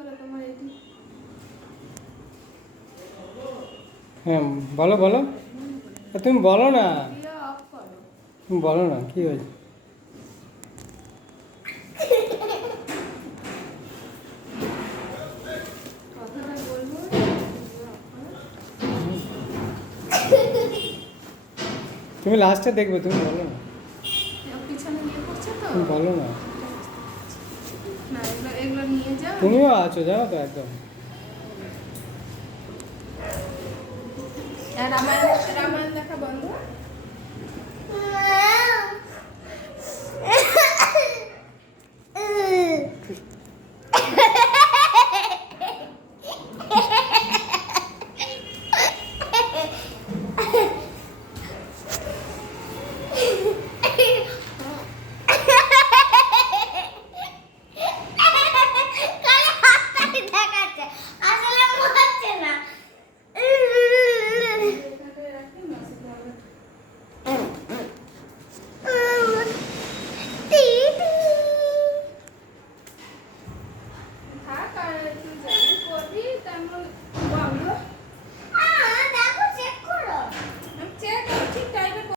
হলো তোমার এটি? হ্যাঁ বলো বলো, তুমি বলো না, ভিডিও অফ করো। তুমি বলো না কী হয়েছে। কথাটা বলবো, ভিডিও অফ করো। তুমি লাস্টে দেখবে, তুমি বলো না, পিছনে নিয়ে পড়ছে তো। তুমি বলো না। না, এগুলো এগুলো নিয়ে যাও। তুমিও আছো জানো তো একদম। আর রামায়ণ রামায়ণ দেখা বন্ধ।